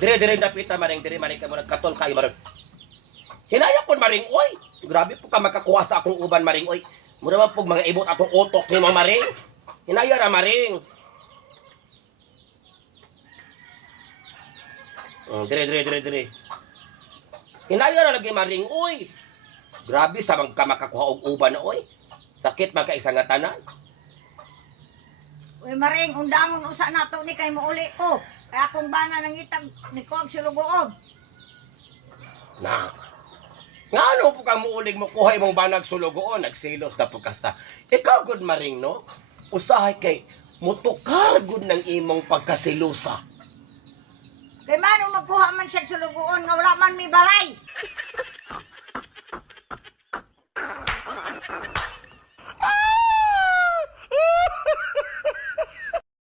Dire napita maring dire maring kamo nagkatol kayo maring. Hinaya pud maring oy. Grabe po ka makakuha sa akong uban maring oy. Mura man pug mga ibot atong utok ni mga maring. Hinaya ra maring. Dire. Hinaya ra lagi maring oy. Grabe sa mga makakuha og uban na oy. Sakit man ka isa nga tanan. Uy, maring, undangon usa nato ni kay mauli ko. Kaya akong bana nangitag ni Kog sulugoog. Na. Ngano po kang muulig mo kuha imong banag sulugoon, nagsilos na po kasta. Ikaw good maring no? Usahay kay mutukar good ng imong pagkasilusa. Kay mano magkuha man siya sulugoon nga wala man may balay.